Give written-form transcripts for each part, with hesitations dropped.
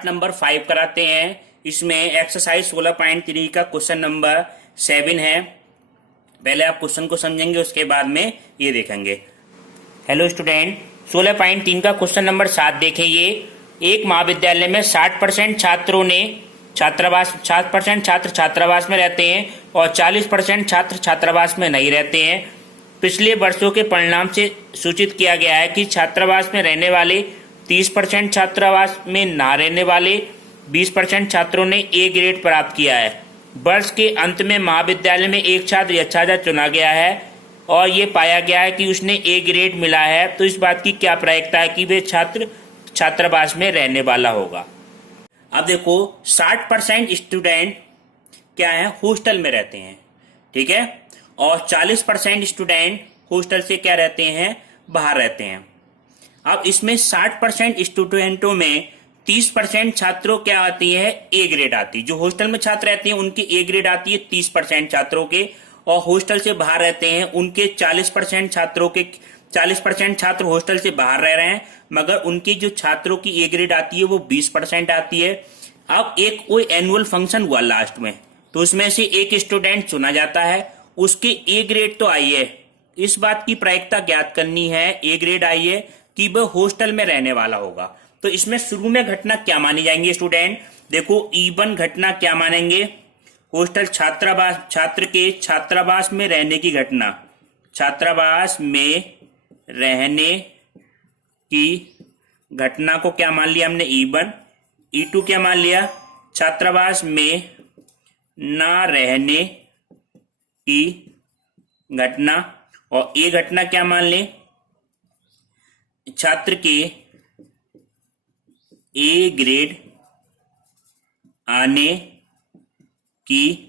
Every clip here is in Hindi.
पार्ट नंबर 5 कराते हैं। इसमें एक्सरसाइज 16.3 का क्वेश्चन नंबर 7 है। पहले आप क्वेश्चन को समझेंगे, उसके बाद में ये देखेंगे। हेलो स्टूडेंट, 16.3 का क्वेश्चन नंबर 7 देखें। ये एक महाविद्यालय में 60% छात्रों ने छात्रावास 60% छात्र छात्रावास में रहते हैं और 40% छात्र छात्रावास में नहीं रहते हैं। पिछले वर्षों के परिणाम से सूचित किया गया है कि छात्रावास में रहने वाले 30% छात्रावास में ना रहने वाले 20% छात्रों ने ए ग्रेड प्राप्त किया है। वर्ष के अंत में महाविद्यालय में एक छात्र यथावत चुना गया है और ये पाया गया है कि उसने ए ग्रेड मिला है, तो इस बात की क्या प्रायिकता है कि वे छात्र छात्रावास में रहने वाला होगा। अब देखो, 60% स्टूडेंट क्या है, हॉस्टल में रहते हैं, ठीक है, और 40% स्टूडेंट हॉस्टल से क्या रहते हैं, बाहर रहते हैं। अब इसमें 60% स्टूडेंटों में 30% छात्रों क्या आती है, ए ग्रेड आती है। जो हॉस्टल में छात्र रहते हैं उनकी ए ग्रेड आती है 30% छात्रों के, और हॉस्टल से बाहर रहते हैं उनके 40% छात्रों के 40% छात्र हॉस्टल से बाहर रह रहे हैं, मगर उनकी जो छात्रों की ए ग्रेड आती है वो 20% आती है। अब एक कोई एनुअल फंक्शन हुआ लास्ट में, तो उसमें से एक स्टूडेंट चुना जाता है, उसकी ए ग्रेड तो आई है। इस बात की प्रायिकता ज्ञात करनी है, ए ग्रेड आई है, कि वह हॉस्टल में रहने वाला होगा। तो इसमें शुरू में घटना क्या मानी जाएंगे स्टूडेंट, देखो E1 घटना क्या मानेंगे, हॉस्टल छात्रावास छात्र के छात्रावास में रहने की घटना, छात्रावास में रहने की घटना को क्या मान लिया हमने, E1। E2 क्या मान लिया, छात्रावास में ना रहने की घटना, और ये घटना क्या मान ले, छात्र के ए ग्रेड आने की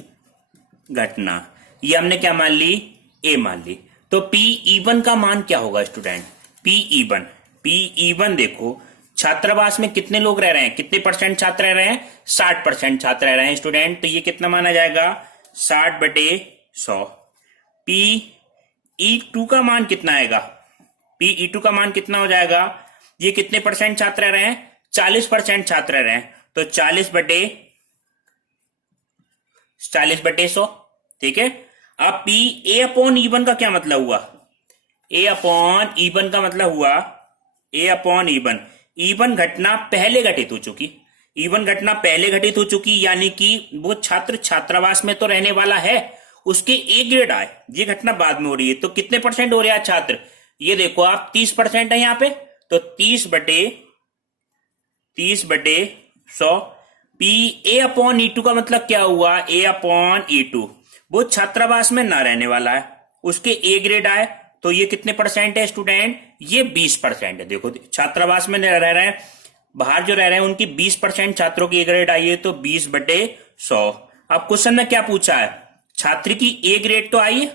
घटना, ये हमने क्या मान ली, ए मान ली। तो PE1 का मान क्या होगा स्टूडेंट, PE1 देखो, छात्रावास में कितने लोग रह रहे हैं, कितने परसेंट छात्र रह रहे हैं, 60% छात्र रह रहे हैं स्टूडेंट, तो ये कितना माना जाएगा, 60/100। PE2 का मान कितना आएगा, PE2 का मान कितना हो जाएगा, ये कितने परसेंट छात्र रह रहे हैं, 40% छात्र रह रहे हैं, तो 40/100, ठीक है। अब A/E1 का क्या मतलब हुआ, A/E1 का मतलब हुआ A/E1, E1 घटना पहले घटित हो चुकी, E1 घटना पहले घटित हो चुकी, यानी कि वो छात्र छात्रावास में तो रहने वाला है, उसके ए ग्रेड आए, ये घटना बाद में हो रही है। तो कितने परसेंट हो रहा है छात्र, ये देखो आप 30% है यहाँ पे, तो 30/100। A/E2 का मतलब क्या हुआ, A/E2 वो छात्रावास में ना रहने वाला है, उसके ए ग्रेड आए, तो ये कितने परसेंट है स्टूडेंट, ये 20% है। देखो छात्रावास में रह रहे हैं, बाहर जो रह रहे हैं उनकी 20% छात्रों की ए ग्रेड आई है, तो 20/100। अब क्वेश्चन में क्या पूछा है, छात्र की ए ग्रेड तो आई है,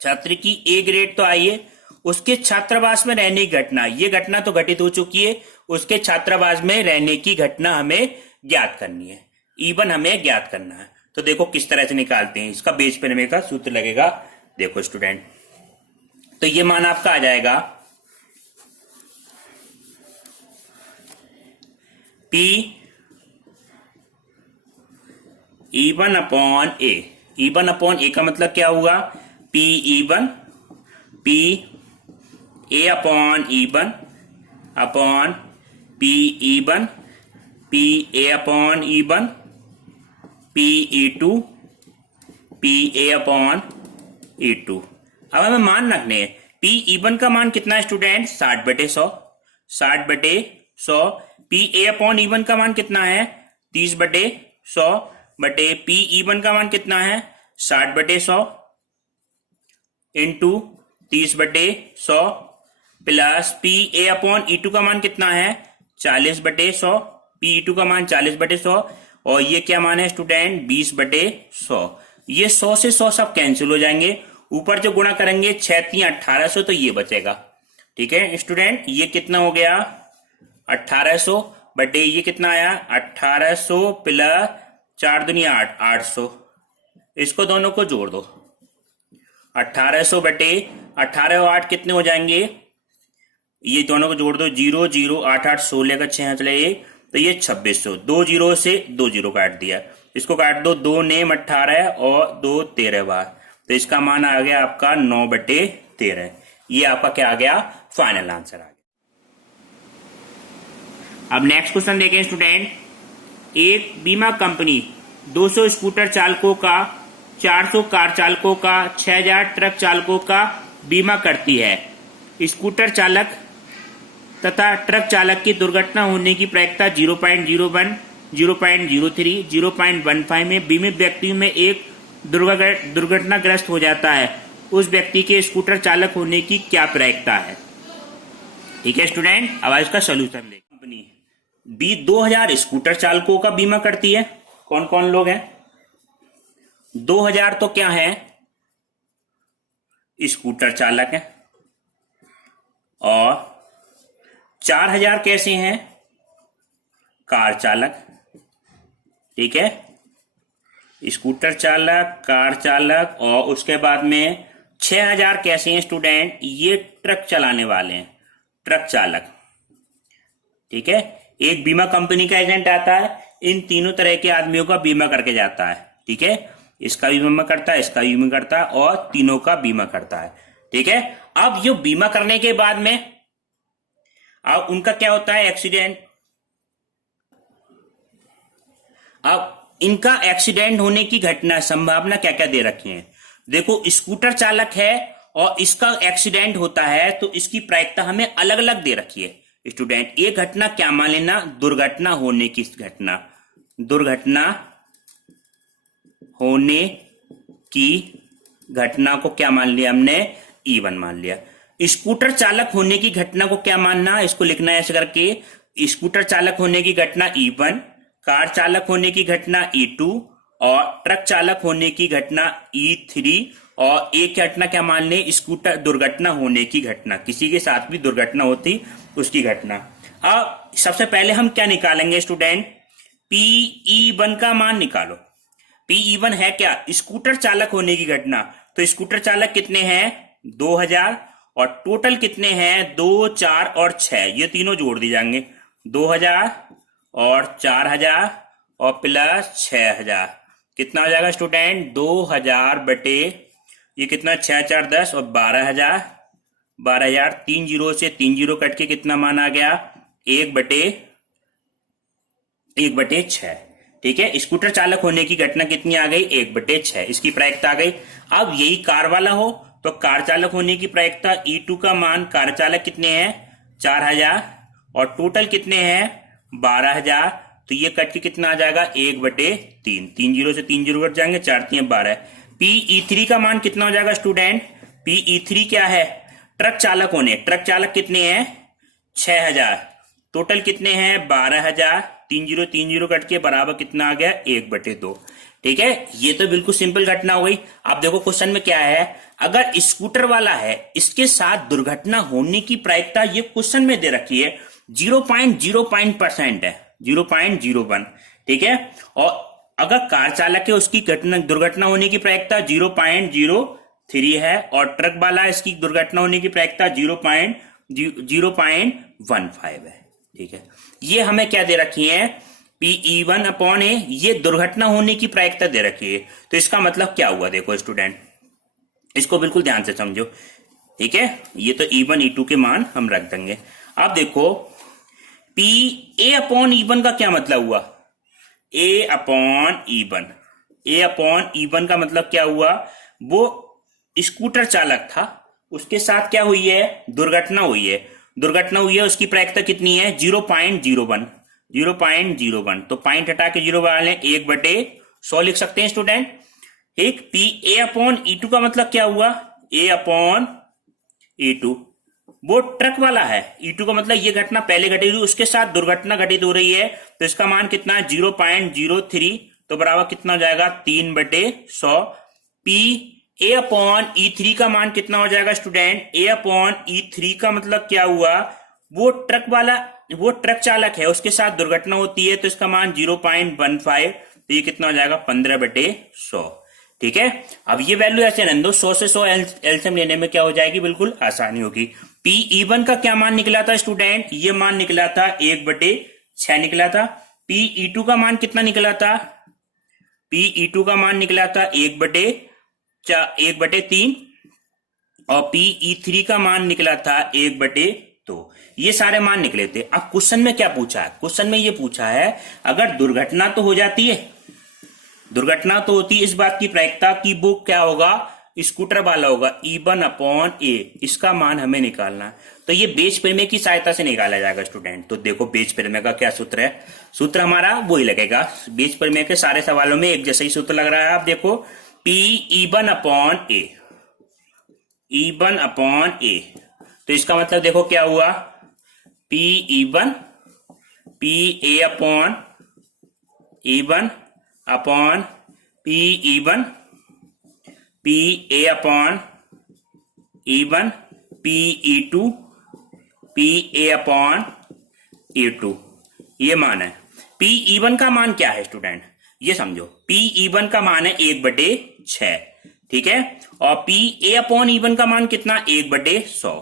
छात्र की ए ग्रेड तो आई है, उसके छात्रावास में रहने की घटना, ये घटना तो घटित हो चुकी है, उसके छात्रावास में रहने की घटना हमें ज्ञात करनी है, E1 हमें ज्ञात करना है। तो देखो किस तरह से निकालते हैं, इसका बेस पे का सूत्र लगेगा। देखो स्टूडेंट, तो ये मान आपका आ जाएगा PE1/A। E1/A का मतलब क्या हुआ, PE1 PA/E1 upon PE1 PA/E1 PE2 PA/E2। अब हमें मान रखने हैं, PE1 का मान कितना है स्टूडेंट, 60/100, 60/100। PA/E1 का मान कितना है, 30/100 बटे PE1 का मान कितना है, 60/100 इंटू 30/100 प्लस PA/E2 का मान कितना है, 40/100, PE2 का मान 40/100, और ये क्या मान है स्टूडेंट, 20/100। ये 100 से 100 सब कैंसिल हो जाएंगे, ऊपर जो गुणा करेंगे 6×3=1800, तो ये बचेगा, ठीक है स्टूडेंट। ये कितना हो गया, 1800 बटे ये कितना आया, 1800 प्लस 4×2=8, 800। इसको दोनों को जोड़ दो, 1800 बटे 18 और 8 कितने हो जाएंगे, ये दोनों को जोड़ दो, 0 0 8 8 16 का 6 चले तो ये 2600, 2 जीरो से 2 जीरो काट दिया, इसको काट दो, 2 नेम 18 और 2 13 बार, तो इसका मान आ गया आपका 9/13। ये आपका क्या आ गया, फाइनल आंसर आ गया। अब नेक्स्ट क्वेश्चन देखें स्टूडेंट। एक बीमा कंपनी 200 स्कूटर चालकों का, 400 कार चालकों का, 6000 ट्रक चालकों का बीमा करती है। स्कूटर चालक तथा ट्रक चालक की दुर्घटना होने की प्रायिकता 0.01, 0.03, 0.15 में बीमित व्यक्तियों में एक दुर्घटनाग्रस्त हो जाता है, उस व्यक्ति के स्कूटर चालक होने की क्या प्रायिकता है। ठीक है स्टूडेंट, अब इसका सोल्यूशन देखें। कंपनी 2000 स्कूटर चालकों का बीमा करती है। कौन कौन लोग हैं? 2000 तो क्या है, स्कूटर चालक है, और 4000 कैसे हैं, कार चालक। ठीक है, स्कूटर चालक, कार चालक, और उसके बाद में 6000 कैसे हैं स्टूडेंट, ये ट्रक चलाने वाले हैं, ट्रक चालक। ठीक है, एक बीमा कंपनी का एजेंट आता है, इन तीनों तरह के आदमियों का बीमा करके जाता है। ठीक है, इसका भी बीमा करता है, इसका भी बीमा करता है, और तीनों का बीमा करता है। ठीक है, अब ये बीमा करने के बाद में अब उनका क्या होता है, एक्सीडेंट। अब इनका एक्सीडेंट होने की घटना संभावना क्या क्या दे रखी है। देखो, स्कूटर चालक है और इसका एक्सीडेंट होता है, तो इसकी प्रायिकता हमें अलग अलग दे रखी है स्टूडेंट। ये घटना क्या मान लेना, दुर्घटना होने की घटना, दुर्घटना होने की घटना को क्या मान लिया हमने, E1 मान लिया। स्कूटर चालक होने की घटना को क्या मानना, इसको लिखना है ऐसे करके, स्कूटर चालक होने की घटना E1, कार चालक होने की घटना E2, और ट्रक चालक होने की घटना E3, और एक घटना क्या मान ले, स्कूटर दुर्घटना होने की घटना, किसी के साथ भी दुर्घटना होती उसकी घटना। अब सबसे पहले हम क्या निकालेंगे स्टूडेंट, PE1 का मान निकालो। PE1 है क्या, स्कूटर चालक होने की घटना। तो स्कूटर चालक कितने हैं, 2000, और टोटल कितने हैं, 2, 4 और 6, ये तीनों जोड़ दिए जाएंगे, 2000 और 4000 और प्लस 6000, कितना हो जाएगा स्टूडेंट, 2000 बटे ये कितना, 6 4 10 और 12000, 12000, 3 जीरो से 3 जीरो कट के कितना मान आ गया, 1/6। ठीक है, स्कूटर चालक होने की घटना कितनी आ गई, 1/6, इसकी प्रायिकता आ गई। अब यही कार वाला हो तो कार चालक होने की प्रायिकता E2 का मान, कार चालक कितने हैं, 4000, और टोटल कितने हैं, 12000, तो ये कट के कितना आ जाएगा, 1/3, 3 जीरो से 3 जीरो कट जाएंगे, 4 3 12। PE3 का मान कितना हो जाएगा स्टूडेंट, PE3 क्या है, ट्रक चालक होने, ट्रक चालक कितने हैं, 6000, टोटल कितने हैं, 12000, 3 जीरो कट के बराबर कितना आ गया, 1/2। ठीक है, ये तो बिल्कुल सिंपल घटना हो गई। अब देखो क्वेश्चन में क्या है, अगर स्कूटर वाला है, इसके साथ दुर्घटना होने की प्रायिकता ये क्वेश्चन में दे रखी है 0.05% है, 0.01। ठीक है, और अगर कार चालक है उसकी दुर्घटना होने की प्रायिकता 0.03 है, और ट्रक वाला इसकी दुर्घटना होने की प्रायिकता 0.15 है। ठीक है, ये हमें क्या दे रखी है, PE1/A, ये दुर्घटना होने की प्रायिकता दे रखी है। तो इसका मतलब क्या हुआ, देखो स्टूडेंट, इसको बिल्कुल ध्यान से समझो। ठीक है, ये तो E1 E2 के मान हम रख देंगे। अब देखो PA/E1 का क्या मतलब हुआ, A/E1, A/E1 का मतलब क्या हुआ, वो स्कूटर चालक था, उसके साथ क्या हुई है, दुर्घटना हुई है, उसकी प्रायिकता कितनी है, 0.01, तो पॉइंट हटा के 0 बना लें, 1/100 लिख सकते हैं स्टूडेंट। एक PA/E2 का मतलब क्या हुआ, A/E2, वो ट्रक वाला है, E2 का मतलब ये घटना पहले घटी हुई, उसके साथ दुर्घटना घटित हो रही है, तो इसका मान कितना है, 0.03, तो बराबर कितना हो जाएगा, 3/100। PA/E3 का मान कितना हो जाएगा स्टूडेंट, A/E3 का मतलब क्या हुआ, वो ट्रक चालक है, उसके साथ दुर्घटना होती है, तो इसका मान 0.15, तो ये कितना हो जाएगा, 15/100। ठीक है, अब ये वैल्यू ऐसे रहने दो, 100 से 100 एलसीएम लेने में क्या हो जाएगी, बिल्कुल आसानी होगी। PE1 का क्या मान निकला था स्टूडेंट, ये मान निकला था 1/6। 6 निकला था। Pe2 का मान कितना निकला था? Pe2 का मान निकला था 1/3 और Pe3 का मान निकला था 1/2। ये सारे मान निकले थे। अब क्वेश्चन में क्या पूछा है? क्वेश्चन में ये पूछा है अगर दुर्घटना तो हो जाती है, दुर्घटना तो होती है, इस बात की प्रायिकता कि वो क्या होगा, स्कूटर वाला होगा E1/A। इसका मान हमें निकालना है। तो ये बेज प्रमेय की सहायता से निकाला जाएगा स्टूडेंट। तो देखो बेज प्रमेय का क्या सूत्र है, सूत्र हमारा वही लगेगा। बेज प्रमेय के सारे सवालों में एक जैसा ही सूत्र लग रहा है। आप देखो E1/A, E1/A। तो इसका मतलब देखो क्या हुआ, Pe1 PA/E1 Pe1 PA/E1 Pe2 PA/E2 ये मान है। Pe1 का मान क्या है स्टूडेंट, ये समझो। Pe1 का मान है 1/6, ठीक है। और PA/E1 का मान कितना, 1/100।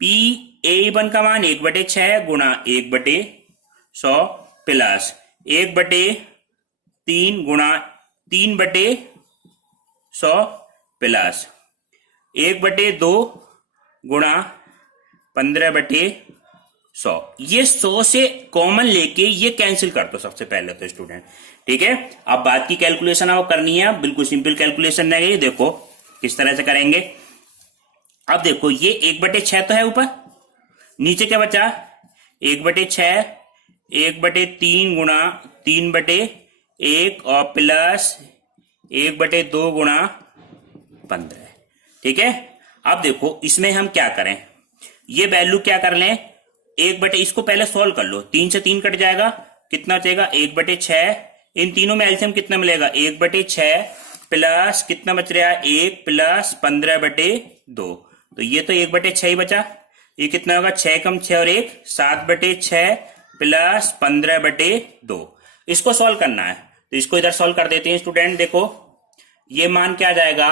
PA/E1 का मान 1/6 गुणा 1/100 प्लस 1/3 गुणा 3/100 प्लस 1/2 गुणा 15/100। ये 100 से कॉमन लेके ये कैंसिल कर दो सबसे पहले तो स्टूडेंट, ठीक है। अब बात की कैलकुलेशन आपको करनी है, बिल्कुल सिंपल कैलकुलेशन रहेगी। देखो किस तरह से करेंगे। अब देखो ये 1/6 तो है ऊपर, नीचे क्या बचा 1/6, 1/3 गुणा 3/1 और प्लस 1/2 गुणा 15, ठीक है। अब देखो इसमें हम क्या करें, ये वैल्यू क्या कर लें, इसको पहले सॉल्व कर लो। 3 से 3 कट जाएगा, कितना बचेगा 1/6। इन तीनों में एलसीएम कितना मिलेगा 1/6 प्लस कितना बच रहा है 1 प्लस 15/2। तो ये तो 1/6 ही बचा। ये कितना होगा 6 कम 6 और 1 7/6 प्लस 15/2। इसको सॉल्व करना है तो इसको इधर सॉल्व कर देते हैं स्टूडेंट। देखो ये मान क्या आ जाएगा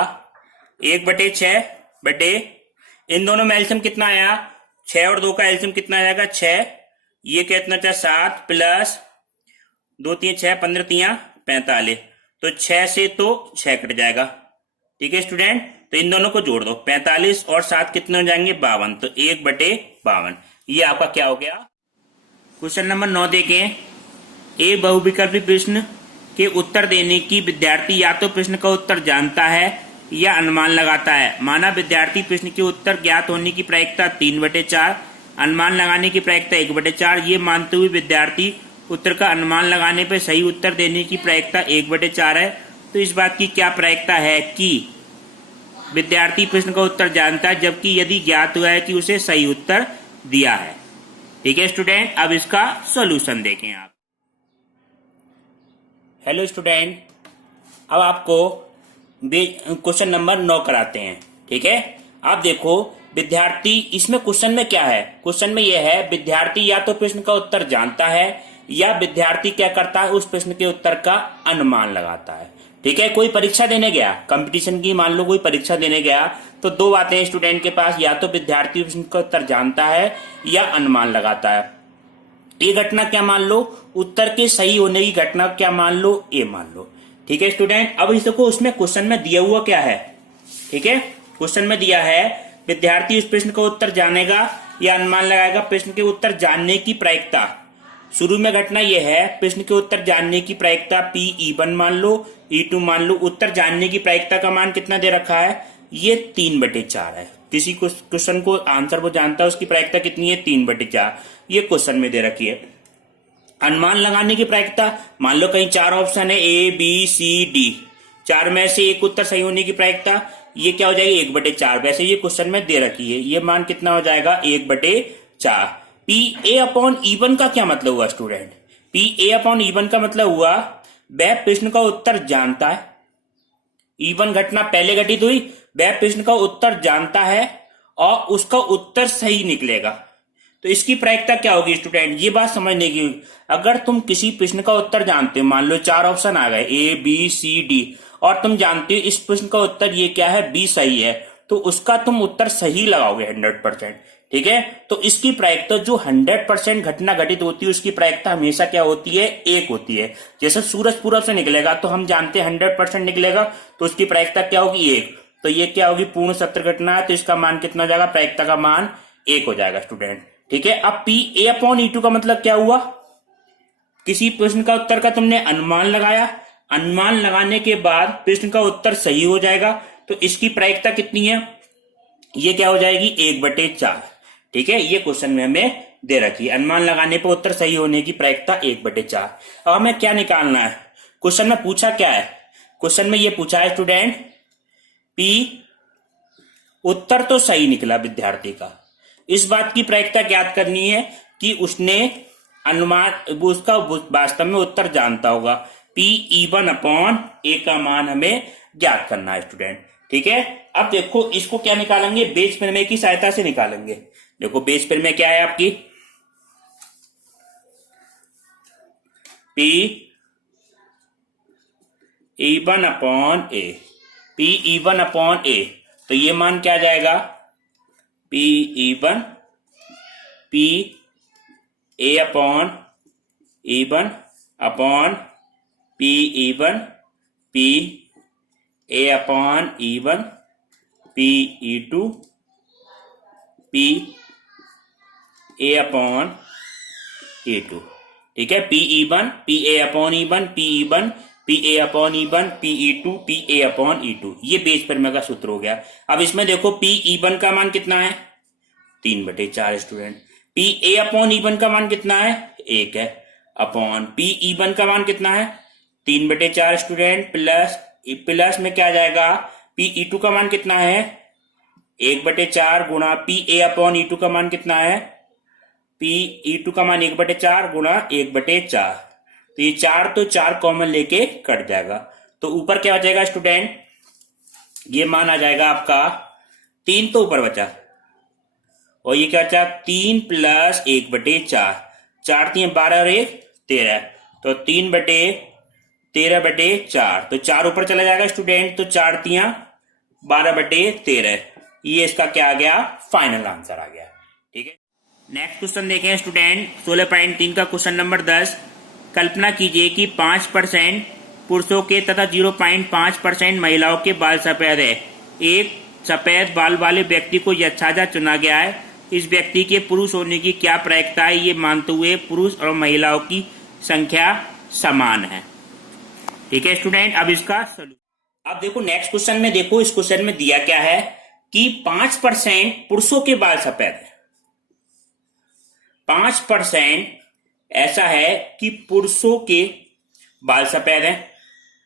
1/6 बटे इन दोनों में एलसीएम कितना आया 6 और 2 का एलसीएम कितना आ जाएगा 6। ये कितना था 7 प्लस 2 3 6 15 3 45। तो 6 से तो 6 कट जाएगा, ठीक है स्टूडेंट। तो इन दोनों को जोड़ दो, 45 और 7 कितने हो जाएंगे 52। तो 1/52 ये आपका क्या हो गया। क्वेश्चन नंबर 9 देखें। ए बहुविकल्पी प्रश्न के उत्तर देने की विद्यार्थी या तो प्रश्न का उत्तर जानता है या अनुमान लगाता है। माना विद्यार्थी प्रश्न के उत्तर ज्ञात होने की प्रायिकता 3/4, अनुमान लगाने की प्रायिकता 1/4। ये मानते हुए विद्यार्थी उत्तर का अनुमान लगाने पर सही उत्तर देने की प्रायिकता 1/4 है। तो इस बात की क्या प्रायिकता है कि विद्यार्थी प्रश्न का उत्तर जानता है, जबकि यदि ज्ञात हुआ है कि उसे सही उत्तर दिया है। ठीक है स्टूडेंट, अब इसका सॉल्यूशन देखें आप। हेलो स्टूडेंट, अब आपको क्वेश्चन नंबर 9 कराते हैं, ठीक है। आप देखो विद्यार्थी, इसमें क्वेश्चन में क्या है, क्वेश्चन में यह है विद्यार्थी या तो प्रश्न का उत्तर जानता है या विद्यार्थी क्या करता है उस प्रश्न के उत्तर का अनुमान लगाता है, ठीक है। कोई परीक्षा देने गया, कंपटीशन की मान लो कोई परीक्षा देने गया, तो दो बातें हैं स्टूडेंट के पास, या तो विद्यार्थी प्रश्न का उत्तर जानता है या अनुमान लगाता है। ये घटना क्या मान लो, उत्तर के सही होने की घटना क्या मान लो, ए मान लो, ठीक है स्टूडेंट। अब इसको उसमें क्वेश्चन में दिया हुआ क्या है, ठीक है। क्वेश्चन में दिया है विद्यार्थी उस प्रश्न का उत्तर जानेगा या अनुमान लगाएगा। प्रश्न के उत्तर जानने की प्रायिकता, शुरू में घटना यह है प्रश्न के उत्तर जानने की प्रायिकता Pe1 मान लो, E2 मान लो। उत्तर जानने की प्रायिकता का मान कितना दे रखा है, ये 3/4 है। किसी क्वेश्चन को आंसर वो जानता है उसकी प्रायिकता कितनी है 3/4, ये क्वेश्चन में दे रखी है। अनुमान लगाने की प्रायिकता, मान लो कहीं 4 ऑप्शन है ABCD, 4 में से एक उत्तर सही होने की प्रायिकता ये क्या हो जाएगी 1/4। वैसे ये क्वेश्चन में दे रखी है, ये मान कितना हो जाएगा 1/4। PA/E1 का क्या मतलब हुआ स्टूडेंट, PA/E1 का मतलब हुआ वह प्रश्न का उत्तर जानता है। E1 घटना पहले घटित हुई, वह प्रश्न का उत्तर जानता है और उसका उत्तर सही निकलेगा। तो इसकी प्रायिकता क्या होगी स्टूडेंट, ये बात समझने की। अगर तुम किसी प्रश्न का उत्तर जानते हो, मान लो 4 ऑप्शन आ गए ABCD, और तुम जानते हो इस प्रश्न का उत्तर ये क्या है B सही है, तो उसका तुम उत्तर सही लगाओगे 100%। ठीक है, तो इसकी प्रायिकता जो 100% घटना घटित होती है उसकी प्रायिकता हमेशा क्या होती है, 1 होती है। जैसे सूरज पूरब से निकलेगा तो हम जानते हैं 100% निकलेगा, तो उसकी प्रायिकता क्या होगी, 1। तो ये क्या होगी, पूर्ण सत्य घटना है, तो इसका मान कितना हो जाएगा, प्रायिकता का मान 1 हो जाएगा स्टूडेंट। ठीक है, अब PA/E2 का मतलब क्या हुआ, किसी प्रश्न का उत्तर का तुमने अनुमान लगाया, अनुमान लगाने के बाद प्रश्न का उत्तर सही हो जाएगा, तो इसकी प्रायिकता कितनी है, ये क्या हो जाएगी, 1/4। ठीक है, ये क्वेश्चन में हमें दे रखी है, अनुमान लगाने पर उत्तर सही होने की प्रायिकता 1/4। अब हमें क्या निकालना है, क्वेश्चन में पूछा क्या है, क्वेश्चन में ये पूछा है स्टूडेंट, P उत्तर तो सही निकला विद्यार्थी का, इस बात की प्रायिकता ज्ञात करनी है कि उसने अनुमान, उसका वास्तव में उत्तर जानता होगा। PE1/A का मान हमें ज्ञात करना है स्टूडेंट। ठीक है, अब देखो इसको क्या निकालेंगे, बेस प्रमेय की सहायता से निकालेंगे। देखो बेस प्रमेय क्या है आपकी, PE1/A, PE1/A, तो ये मान क्या आ जाएगा, PE1 PA/E1 upon PE1 PA/E1 PE2 PA/E2। ठीक है, PE1 PA/E1 PE1 PA/E1 PE2 PA/E2, ये बेस प्रमेय का सूत्र हो गया। अब इसमें देखो PE1 का मान कितना है, 3/4 स्टूडेंट। PA/E1 का मान कितना है, 1 है, अपॉन PE1 का मान कितना है, 3/4 स्टूडेंट, प्लस में क्या आ जाएगा, PE2 का मान कितना है, 1/4 गुणा PA/E2 का मान कितना है, PE2 का मान 1/4 गुणा 1/4, तो ये 4 तो 4 कॉमन लेके कट जाएगा, तो ऊपर क्या बचेगा स्टूडेंट, ये मान आ जाएगा आपका 3 तो ऊपर बचा, और ये क्या बचा, 3 + 1/4, 4 3 12 और 1 13, तो 3/13/4, तो 4 ऊपर चला जाएगा स्टूडेंट, तो 4 3 12/13, ये इसका क्या आ गया, फाइनल आंसर आ गया। ठीक है, नेक्स्ट क्वेश्चन देखें स्टूडेंट, 16.3 का क्वेश्चन नंबर 10। कल्पना कीजिए कि 5% पुरुषों के तथा 0.5% महिलाओं के बाल सफेद है। एक सफेद बाल वाले व्यक्ति को यथाजा चुना गया है। इस व्यक्ति के पुरुष होने की क्या प्रायिकता है, ये मानते हुए पुरुष और महिलाओं की संख्या समान है। ठीक है स्टूडेंट, अब इसका सॉल्यूशन, अब देखो नेक्स्ट क्वेश्चन में, देखो इस क्वेश्चन में दिया क्या है कि 5% पुरुषों के बाल सफेद है, 5% ऐसा है कि पुरुषों के बाल सफेद हैं,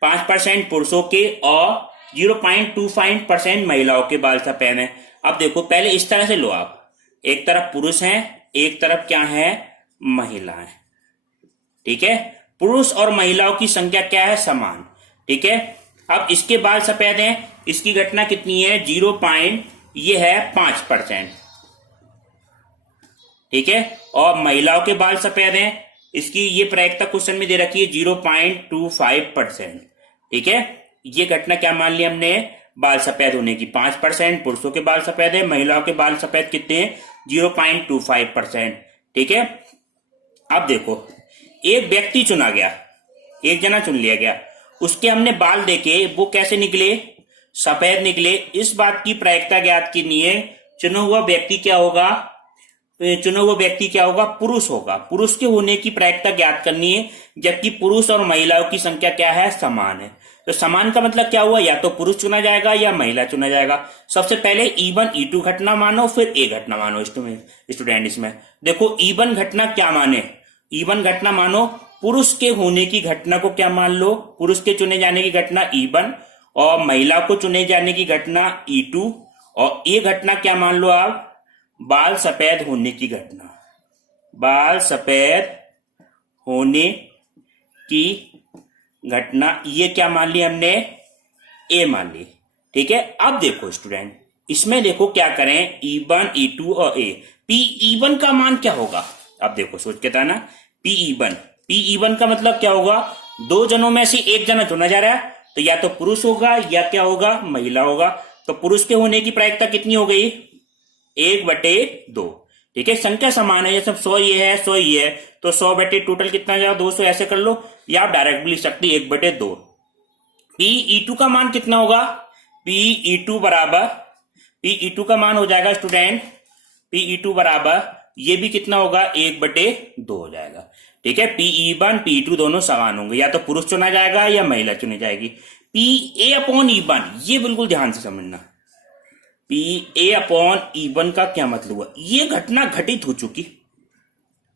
5% पुरुषों के और 0.25% महिलाओं के बाल सफेद हैं। अब देखो पहले इस तरह से लो आप, एक तरफ पुरुष हैं, एक तरफ क्या है, महिलाएं। ठीक है, पुरुष और महिलाओं की संख्या क्या है, समान। ठीक है, अब इसके बाल सफेद हैं, इसकी घटना कितनी है, 0. ये है 5%। ठीक है, और महिलाओं के बाल सफेद हैं, इसकी ये प्रायिकता क्वेश्चन में दे रखी है 0.25%। ठीक है, ये घटना क्या मान ली हमने, बाल सफेद होने की, 5% पुरुषों के बाल सफेद है, महिलाओं के बाल सफेद कितने हैं, 0.25%। ठीक है, अब देखो एक व्यक्ति चुना गया, एक जना चुन लिया गया, उसके हमने बाल देखे, वो कैसे निकले, सफेद निकले। इस बात की प्रायिकता ज्ञात करनी है, चुना हुआ व्यक्ति क्या होगा, पुरुष होगा, पुरुष के होने की प्रायिकता ज्ञात करनी है, जबकि पुरुष और महिलाओं की संख्या क्या है, समान है। तो समान का मतलब क्या हुआ, या तो पुरुष चुना जाएगा या महिला चुना जाएगा। सबसे पहले E1 E2 घटना मानो, फिर A घटना मानो स्टूडेंट। इसमें देखो E1 घटना क्या माने, E1 घटना मानो पुरुष के होने की घटना को क्या मान लो, पुरुष के चुने जाने की घटना E1, और महिला को चुने जाने की घटना E2, और A घटना क्या मान लो आप, बाल सफेद होने की घटना, बाल सफेद होने की घटना, ये क्या मान ली हमने, ए मान ली। ठीक है, अब देखो स्टूडेंट, इसमें देखो क्या करें, E1 E2 और A, PE1 का मान क्या होगा, अब देखो सोच के था ना, PE1 का मतलब क्या होगा, दो जनों में से एक जना चुना जा रहा है, तो या तो पुरुष होगा या क्या होगा, महिला होगा। तो पुरुष के होने की प्रायिकता कितनी हो गई? 1/2। ठीक है, संख्या समान है, ये सब 100 ये है 100 ये है, तो 100 बटे टोटल कितना जाएगा 200, ऐसे कर लो, या आप डायरेक्ट भी लिख सकते 1/2। Pe2 का मान कितना होगा? Pe2 बराबर, Pe2 का मान हो जाएगा स्टूडेंट, Pe2 बराबर ये भी कितना होगा 1/2 हो जाएगा। ठीक है, Pe1 Pe2 दोनों समान होंगे, या तो पुरुष चुना जाएगा या महिला चुनी जाएगी। Pa/E1 ये बिल्कुल ध्यान से समझना, Pa/E1 का क्या मतलब हुआ? ये घटना घटित हो चुकी।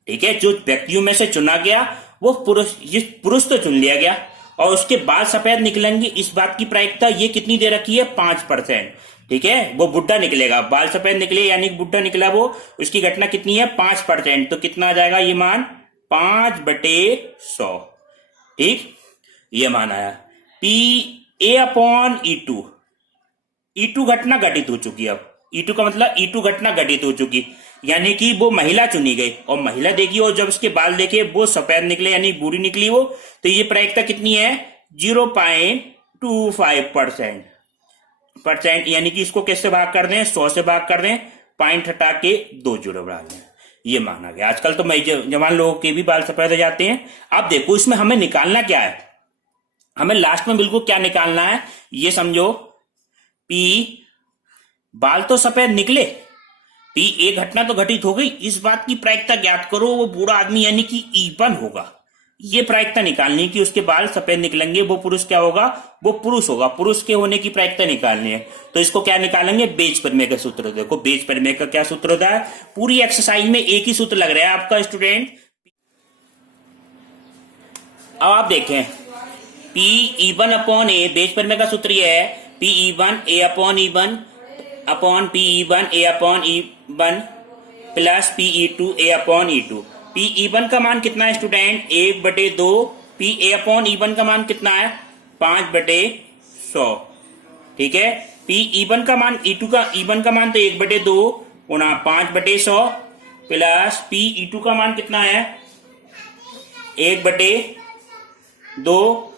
ठीक है, जो व्यक्तियों में से चुना गया वो पुरुष तो चुन लिया गया, और उसके बाल सफेद निकलेंगे, इस बात की प्रायिकता ये कितनी दे रखी है? 5%। ठीक है, वो बुढ़ा निकलेगा, बाल सफेद निकले यानी बुढ़ा निकला वो, उसकी घटना कितनी है? 5%। तो कितना आ जाएगा ये मान? 5/100। ठीक, ये मान आया। Pa/E2, E2 घटना घटित हो चुकी। अब E2 का मतलब E2 घटना घटित हो चुकी, यानी कि वो महिला चुनी गई, और महिला देखी और जब उसके बाल देखे वो सफेद निकले यानी बूढ़ी निकली वो, तो ये प्रायिकता कितनी है? 0.25%। यानी कि इसको कैसे भाग कर दें? 100 से भाग कर दें, पॉइंट हटा के 2 जीरो बढ़ा दें, ये माना गया। आजकल तो जवान लोगों के भी बाल सफेद हो जाते हैं। अब देखो इसमें हमें निकालना क्या है, हमें लास्ट में बिल्कुल क्या निकालना है ये समझो। P बाल तो सफेद निकले, P एक घटना तो घटित हो गई, इस बात की प्रायिकता ज्ञात करो, वो बूढ़ा आदमी यानी कि E1 होगा। ये प्रायिकता निकालनी कि उसके बाल सफेद निकलेंगे, वो पुरुष क्या होगा? वो पुरुष होगा, पुरुष के होने की प्रायिकता निकालनी है। तो इसको क्या निकालेंगे? बेज प्रमेय का सूत्र। देखो बेज प्रमेय का क्या सूत्र होता है, पूरी एक्सरसाइज में एक ही सूत्र लग रहा है आपका स्टूडेंट। अब आप देखें Pe1/A, बेज प्रमेय का सूत्र यह है Pe1A/E1 upon Pe1A/E1 plus Pe2A/E2। Pe1 का मान कितना है स्टूडेंट? 1/2। Pa/E1 का मान कितना है? 5/100। ठीक है, Pe1 का मान E1 का मान तो 1/2 गुना 5/100 प्लस Pe2 का मान कितना है? 1/2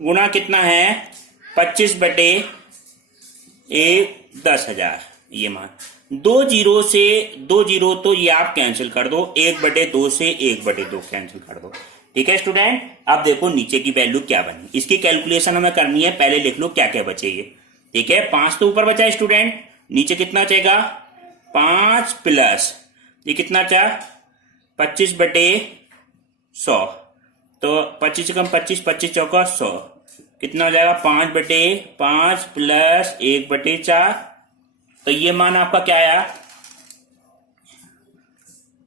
गुना कितना है? 25/1000। ये मान 2 जीरो से 2 जीरो तो ये आप कैंसिल कर दो, 1/2 से 1/2 कैंसिल कर दो। ठीक है स्टूडेंट, अब देखो नीचे की वैल्यू क्या बनी, इसकी कैलकुलेशन हमें करनी है, पहले लिख लो क्या क्या बचेगी। ठीक है, 5 तो ऊपर बचा है स्टूडेंट, नीचे कितना बचेगा? 5 प्लस ये कितना बचा? 25/100। तो 25 से कम 25, 25 चौका 100, कितना हो जाएगा? 5/5 प्लस 1/4। तो ये मान आपका क्या आया?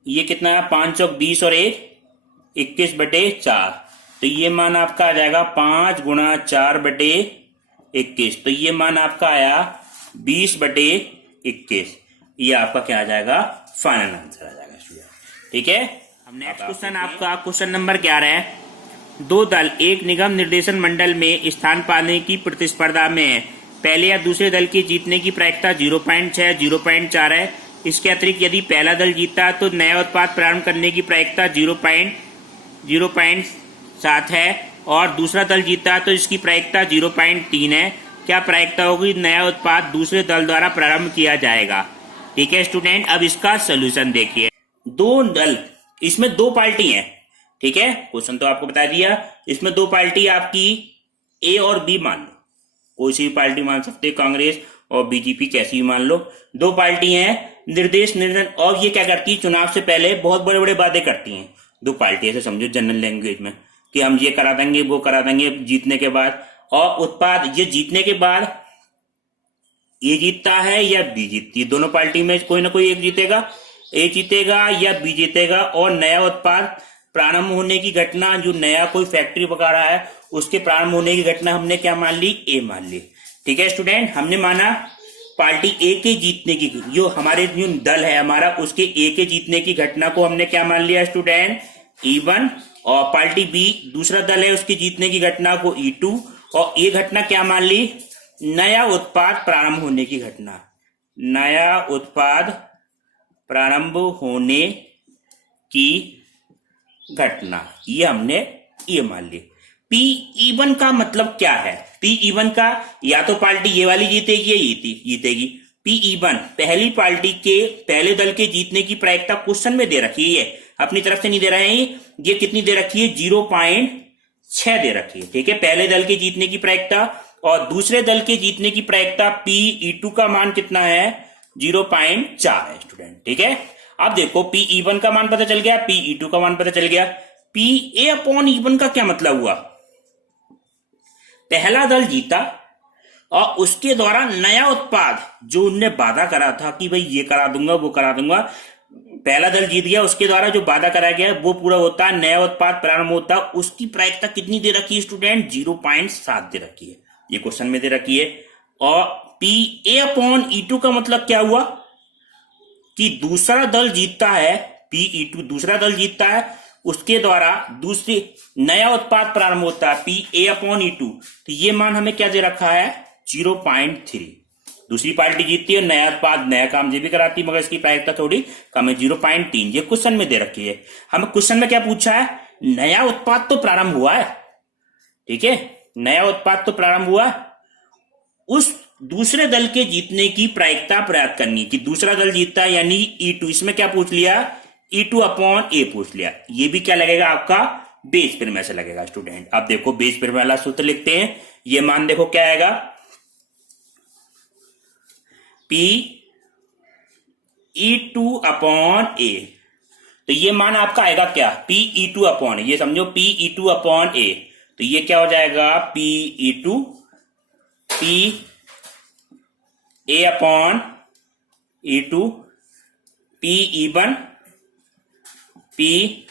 ये कितना है? 5 चौक 20 और 1 21/4। तो ये मान आपका आ जाएगा 5 गुणा 4/21। तो ये मान आपका आया 20/21। ये आपका क्या आ जाएगा? फाइनल आंसर आ जाएगा स्टूडेंट। ठीक है, हमने नेक्स्ट क्वेश्चन आपका क्वेश्चन नंबर 11 है। 2 दल एक निगम निर्देशन मंडल में स्थान पाने की प्रतिस्पर्धा में है। पहले या दूसरे दल के जीतने की प्रायिकता 0.6 0.4 है। इसके अतिरिक्त यदि पहला दल जीता तो नया उत्पाद प्रारंभ करने की प्रायिकता 0.7 है, और दूसरा दल जीता तो इसकी प्रायिकता 0.3 है। क्या प्रायिकता होगी? नया उत्पाद दूसरे दल द्वारा प्रारंभ किया जाएगा। ठीक है स्टूडेंट, अब इसका सोल्यूशन देखिए। 2 दल, इसमें 2 पार्टी है। ठीक है, क्वेश्चन तो आपको बता दिया, इसमें 2 पार्टी आपकी ए और बी मान लो, कोई सी भी पार्टी मान सकते, कांग्रेस और बीजेपी कैसी भी मान लो। 2 पार्टी हैं, निर्देश निर्णय, और ये क्या करती है? चुनाव से पहले बहुत बड़े बड़े वादे करती हैं। 2 पार्टी ऐसे समझो जनरल लैंग्वेज में कि हम ये करा देंगे वो करा देंगे जीतने के बाद, और उत्पाद ये जीतने के बाद ए जीतता है या बी जीतती है, दोनों पार्टी में कोई ना कोई एक जीतेगा, ए जीतेगा या बी जीतेगा, और नया उत्पाद प्रारंभ होने की घटना, जो नया कोई फैक्ट्री वगैरह है उसके प्रारंभ होने की घटना हमने क्या मान ली? ए मान ली। ठीक है स्टूडेंट, हमने माना पार्टी ए के जीतने की, जो हमारे जो दल है हमारा उसके ए के जीतने की घटना को हमने क्या मान लिया स्टूडेंट? E1, और पार्टी बी दूसरा दल है उसकी जीतने की घटना को E2, और ये घटना क्या मान ली? नया उत्पाद प्रारंभ होने की घटना, नया उत्पाद प्रारंभ होने की घटना, ये हमने ये मान ली। पी इवन का मतलब क्या है? पी इवन का या तो पार्टी ये वाली जीतेगी या ये जीतेगी। पी इवन पहली पार्टी के पहले दल के जीतने की प्रायिकता क्वेश्चन में दे रखी है, अपनी तरफ से नहीं दे रहे हैं। ये कितनी दे रखी है? 0.6 दे रखी है। ठीक है, पहले दल के जीतने की प्रायिकता। और दूसरे दल के जीतने की प्रायिकता P(E2) का मान कितना है? 0.4 है स्टूडेंट। ठीक है, अब देखो P(E1) का मान पता चल गया, P(E2) का मान पता चल गया। PA/E1 का क्या मतलब हुआ? पहला दल जीता और उसके द्वारा नया उत्पाद जो उनने वादा करा था कि भाई ये करा दूंगा वो करा दूंगा, पहला दल जीत गया, उसके द्वारा जो वादा कराया गया वो पूरा होता है, नया उत्पाद प्रारंभ होता है। उसकी प्रायिकता कितनी दे रखी है स्टूडेंट? 0.7 दे रखी है, ये क्वेश्चन में दे रखी है। और PA/E2 का मतलब क्या हुआ कि दूसरा दल जीतता है, P(E2) दूसरा दल जीतता है, उसके द्वारा दूसरी नया उत्पाद प्रारंभ होता है PA/E2। तो ये मान हमें क्या दे रखा है? 0.3। दूसरी पार्टी जीतती है, नया उत्पाद नया काम ये भी कराती है, मगर इसकी प्रायिकता थोड़ी कम है, 0.3। ये क्वेश्चन में दे रखी है। हमें क्वेश्चन में क्या पूछा है? नया उत्पाद तो प्रारंभ हुआ है, ठीक है, नया उत्पाद तो प्रारंभ हुआ, उस दूसरे दल के जीतने की प्रायिकता प्राप्त करनी कि दूसरा दल जीतता है, यानी E2। इसमें क्या पूछ लिया? E2/A पूछ लिया। ये भी क्या लगेगा आपका? बेस प्रमेय से लगेगा स्टूडेंट। अब देखो बेस प्रमेय वाला सूत्र लिखते हैं। ये मान देखो क्या आएगा? P(E2/A)। तो ये मान आपका आएगा क्या? P(E2/A)। ये समझो P(E2/A)। तो ये क्या हो जाएगा? P(E2) P(A/E2) P(E1) P(A/E1)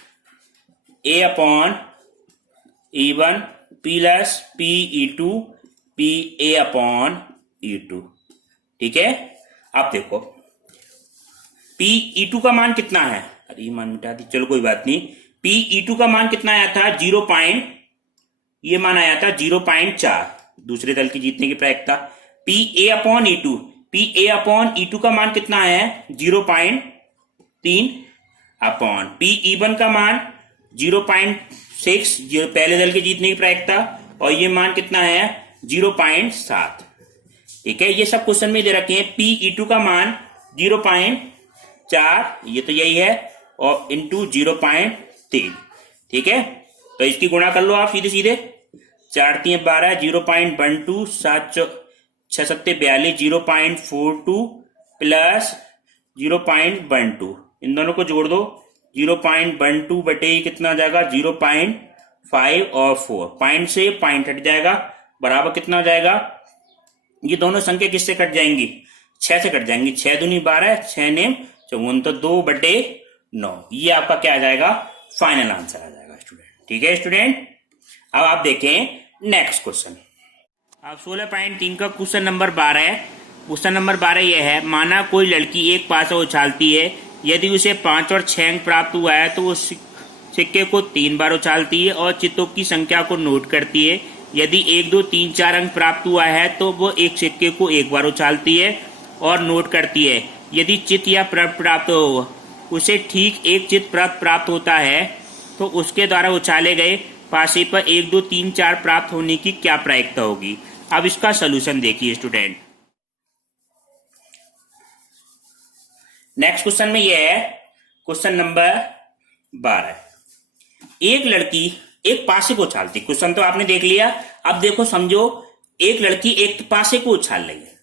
plus P(E2) P(A/E2)। ठीक है, अब देखो P(E2) का मान कितना है? अरे ये मान मिटा दी, चलो कोई बात नहीं। P(E2) का मान कितना आया था? ये मान आया था 0.4, दूसरे दल की जीतने की प्रायिकता। PA/E2 का मान कितना है? 0.3 अपॉन P(E1) का मान 0.6, पहले दल के जीतने की प्रायिकता, और ये मान कितना है? 0.7। ठीक है, ये सब क्वेश्चन में दे रखे हैं। P(E2) का मान 0.4, ये तो यही है, और इंटू 0.3। ठीक है, तो इसकी गुणा कर लो आप सीधे सीधे। 4×3=12, 0.12, 7×6=42, 0.42 प्लस 0.12, इन दोनों को जोड़ दो। 0.12 बटे कितना जाएगा? 0.5 और 4, पॉइंट से पॉइंट हट जाएगा, बराबर कितना हो जाएगा? ये दोनों संख्या किससे कट जाएंगी? 6 से कट जाएंगी। 6×2=12, 6×9=54, तो 2/9। ये आपका क्या आ जाएगा? फाइनल आंसर आ जाएगा स्टूडेंट। ठीक है स्टूडेंट, अब आप देखें नेक्स्ट क्वेश्चन। अब 16.3 का क्वेश्चन नंबर 12 है। क्वेश्चन नंबर 12 यह है, माना कोई लड़की एक पासा उछालती है, यदि उसे 5 और 6 अंक प्राप्त हुआ है तो वो सिक्के को 3 बार उछालती है और चित्तों की संख्या को नोट करती है। यदि 1, 2, 3, 4 अंक प्राप्त हुआ है तो वो एक सिक्के को 1 बार उछालती है और नोट करती है। यदि चित्त या प्रब प्राप्त हो, उसे ठीक एक चित्त प्राप्त होता है तो उसके द्वारा उछाले गए पासे पर 1, 2, 3, 4 प्राप्त होने की क्या प्रायिकता होगी? अब इसका सलूशन देखिए स्टूडेंट। नेक्स्ट क्वेश्चन में यह है, क्वेश्चन नंबर 12। एक लड़की एक पासे को उछालती, क्वेश्चन तो आपने देख लिया। अब देखो समझो, एक लड़की एक पासे को उछाल रही है।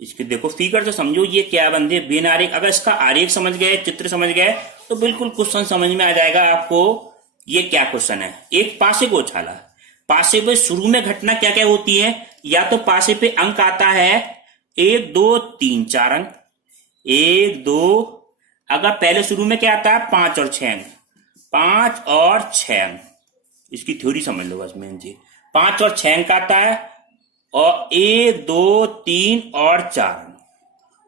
इसके देखो फिगर तो समझो, ये क्या बंदे बिन आरेख, अगर इसका आरेख समझ गए, चित्र समझ गए तो बिल्कुल क्वेश्चन समझ में आ जाएगा आपको। ये क्या क्वेश्चन है? एक पासे को उछाला, पासे पे शुरू में घटना क्या क्या होती है? या तो पासे पे अंक आता है 1, 2, 3, 4 अंक, 1, 2, अगर पहले शुरू में क्या आता है? 5 और 6 अंक, 5 और 6 अंक। इसकी थ्योरी समझ लो बस मेन चीज, 5 और 6 अंक आता है, और 1, 2, 3 और 4 अंक।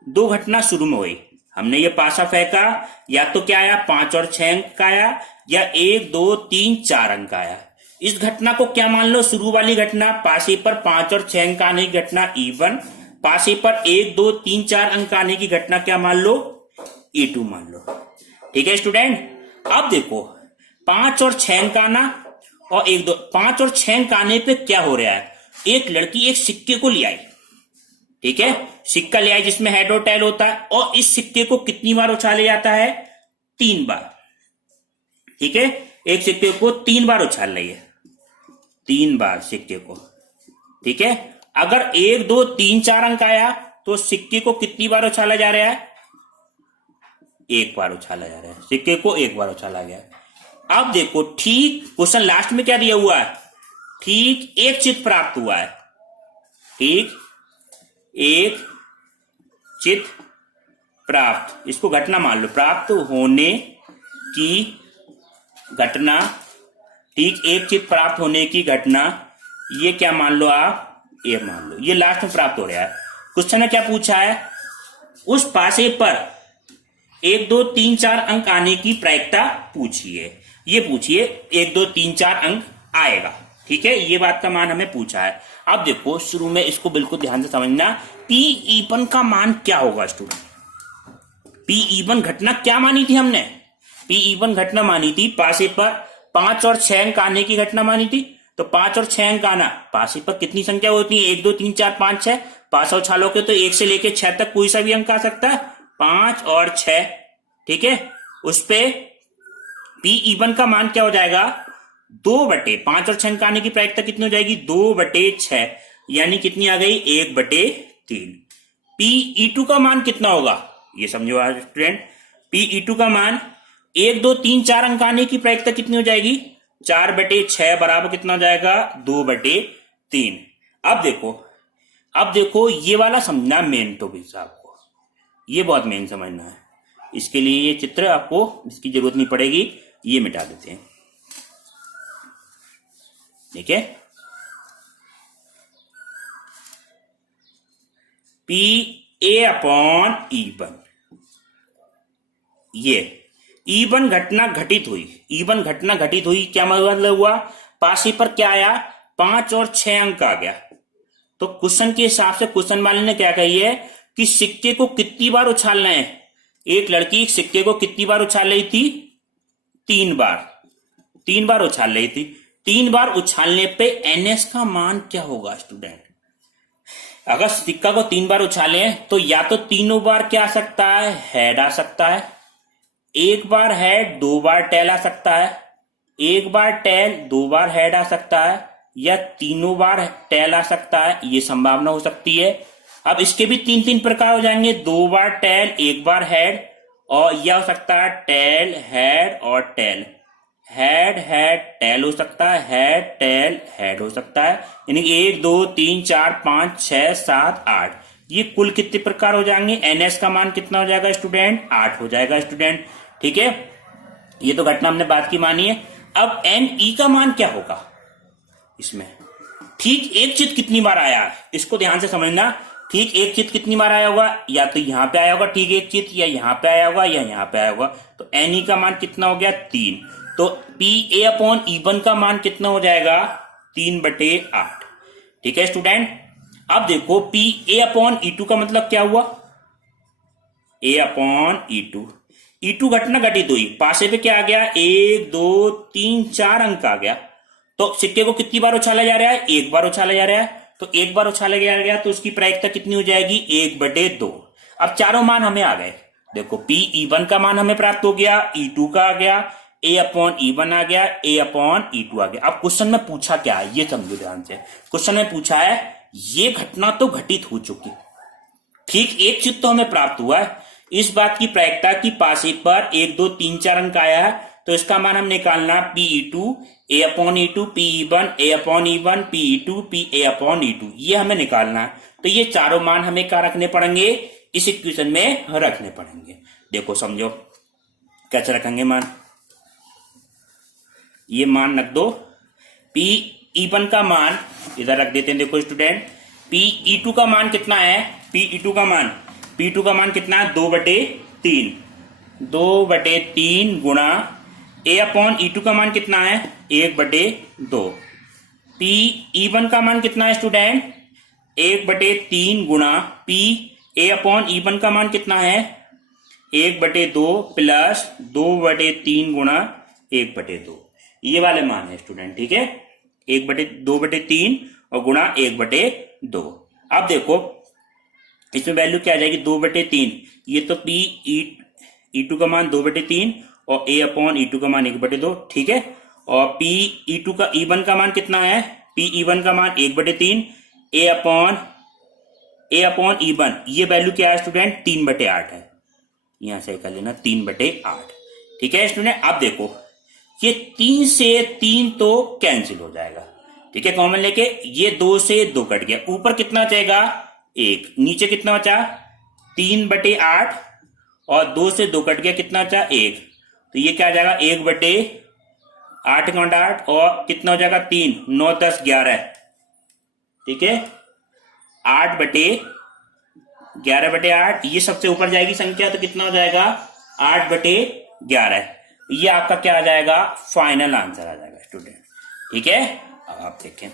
दो घटना शुरू में हुई, हमने ये पासा फेंका, या तो क्या आया? 5 और 6 अंक का आया, या 1, 2, 3, 4 अंक आया। इस घटना को क्या मान लो? शुरू वाली घटना, पासे पर 5 और 6 अंक आने की घटना E1, पासे पर 1, 2, 3, 4 अंक आने की घटना क्या मान लो? E2 मान लो। ठीक है स्टूडेंट, अब देखो 5 और 6 अंक आना और एक दो 5 और 6 अंक आने पे क्या हो रहा है, एक लड़की एक सिक्के को ले आई, ठीक है, सिक्का ले आई जिसमें हेड और टेल होता है, और इस सिक्के को कितनी बार उछाले जाता है, 3 बार, ठीक है, एक सिक्के को 3 बार उछाल रही है, 3 बार सिक्के को, ठीक है। अगर 1 2 3 4 अंक आया तो सिक्के को कितनी बार उछाला जा रहा है, 1 बार उछाला जा रहा है, सिक्के को 1 बार उछाला गया। अब देखो ठीक क्वेश्चन लास्ट में क्या दिया हुआ है, ठीक एक चित प्राप्त हुआ है, ठीक एक चित प्राप्त, इसको घटना मान लो, प्राप्त होने की घटना, ठीक एक चित प्राप्त होने की घटना, ये क्या मान लो आप, ये मान लो, ये लास्ट में प्राप्त हो रहा है। क्वेश्चन ने क्या पूछा है, उस पासे पर 1 2 3 4 अंक आने की प्रायिकता पूछिए, ये पूछिए 1 2 3 4 अंक आएगा, ठीक है, ये बात का मान हमें पूछा है। अब देखो शुरू में इसको बिल्कुल ध्यान से समझना, पी इवन का मान क्या होगा स्टूडेंट, पी इवन घटना क्या मानी थी हमने, पी इवन घटना मानी थी पासे पर 5 और 6 अंक आने की घटना मानी थी। तो 5 और 6 अंक आना, पासे पर कितनी संख्या होती है, 1 2 3 4 5 6, 5 और छालों के तो 1 से लेके 6 तक कोई सा भी अंक आ सकता है, 5 और 6, ठीक है, उस पे पी इवन का मान क्या हो जाएगा, 2/5 और 6 अंक आने की प्रायिकता कितनी हो जाएगी, 2/6, यानी कितनी आ गई, 1/3। पी ई2 का मान कितना होगा, ये समझो स्टूडेंट, पी ई2 का मान 1 2 3 4 अंक आने की प्रायिकता कितनी हो जाएगी, 4/6 बराबर कितना हो जाएगा, 2/3। अब देखो ये वाला समझना मेन टॉपिक आपको, ये बहुत मेन समझना है, इसके लिए ये चित्र आपको इसकी जरूरत नहीं पड़ेगी, ये मिटा देते हैं, ठीक है। पी ए अपॉन ई1, ये इवन घटना घटित हुई, इवन घटना घटित हुई क्या मतलब हुआ, पासी पर क्या आया, 5 और 6 अंक आ गया। तो क्वेश्चन के हिसाब से क्वेश्चन वाले ने क्या कही है कि सिक्के को कितनी बार उछालना है, एक लड़की सिक्के को कितनी बार उछाल रही थी, 3 बार, 3 बार उछाल रही थी। 3 बार उछालने पे एनएस का मान क्या होगा स्टूडेंट, अगर सिक्का को 3 बार उछाले तो या तो तीनों बार क्या आ सकता है, हेड आ सकता है, 1 बार हेड 2 बार टेल आ सकता है, 1 बार टेल 2 बार हेड आ सकता है, या तीनों बार टेल आ सकता है, ये संभावना हो सकती है। अब इसके भी 3 प्रकार हो जाएंगे, 2 बार टेल 1 बार हेड, और यह हो सकता है टेल हेड और टेल, हेड हेड टेल हो सकता है, हेड टेल हेड हो सकता है, यानी 1 2 3 4 5 6 7 8, ये कुल कितने प्रकार हो जाएंगे, एनएस का मान कितना हो जाएगा स्टूडेंट, 8 हो जाएगा स्टूडेंट, ठीक है। ये तो घटना हमने बात की मानी है। अब एन ई का मान क्या होगा इसमें, ठीक एक चित कितनी बार आया है, इसको ध्यान से समझना, ठीक एक चित कितनी बार आया होगा, या तो यहां पे आया होगा ठीक एक चित, या यहां पे आया होगा, या यहां पे आया होगा, तो एन ई का मान कितना हो गया, 3। तो पी ए अपॉन ई1 का मान कितना हो जाएगा, 3/8, ठीक है स्टूडेंट। अब देखो पी ए अपॉन ई2 का मतलब क्या हुआ, ए अपॉन ई2, ई2 घटना घटित हुई, पासे पे क्या आ गया, 1 2 3 4 अंक आ गया, तो सिक्के को कितनी बार उछाला जा रहा है, 1 बार उछाला जा रहा है, तो 1 बार उछाला गया तो उसकी प्रायिकता कितनी हो जाएगी, 1/2। अब चारों मान हमें आ गए, देखो पी ई1 का मान हमें प्राप्त हो गया, ई2 का आ गया, ए अपॉन ई1 आ गया, ए अपॉन ई2 आ गया। अब क्वेश्चन में पूछा क्या है, ये समझो ध्यान से, क्वेश्चन में पूछा है ये घटना तो घटित हो चुकी, ठीक एक चित्त तो हमें प्राप्त हुआ है, इस बात की प्रायिकता की पासे पर 1 2 3 4 अंक आया है, तो इसका मान हम निकालना P E2 A upon E2, P E1 A upon E1, P E2 P A upon E2, ये हमें निकालना है। तो ये चारों मान हमें क्या रखने पड़ेंगे, इस इक्वेशन में रखने पड़ेंगे। देखो समझो कैसे रखेंगे मान, ये मान रख दो, पी ई1 का मान इधर रख देते हैं, देखो स्टूडेंट पी ई2 का मान कितना है, पी ई2 का मान, पी टू का मान कितना है, 2/3, 2/3 गुणा ए अपॉन ई2 का मान कितना है, 1/2। पी ई1 का मान कितना है स्टूडेंट, 1/3 गुणा पी ए अपॉन ई1 का मान कितना है, 1/2 प्लस 2/3 गुणा 1/2, ये वाले मान है स्टूडेंट, ठीक है, 1/2/3 और गुणा 1/2। अब देखो इसमें वैल्यू क्या आ जाएगी, 2/3, ये तो पी E2 का मान 2/3 और A/E2 का मान 1/2, ठीक है। और पी E2 का E1 का मान कितना है, पी E1 का मान 1/3, A/E1 ये वैल्यू क्या है स्टूडेंट, 3/8 है, यहां से कर लेना 3/8, ठीक है स्टूडेंट। अब देखो ये 3 से 3 तो कैंसिल हो जाएगा, ठीक है, कॉमन लेके ये 2 से 2 कट गया, ऊपर कितना बचेगा 1, नीचे कितना बचा 3/8 और 2 से 2 कट गया, कितना बचा 1, तो ये क्या आ जाएगा 1/8 का 8 और कितना हो जाएगा 3, 9 10 11, ठीक है, 8/11/8, ये सबसे ऊपर जाएगी संख्या तो कितना हो जाएगा 8/11, ये आपका क्या आ जाएगा फाइनल आंसर आ जाएगा स्टूडेंट, ठीक है। अब आप देखें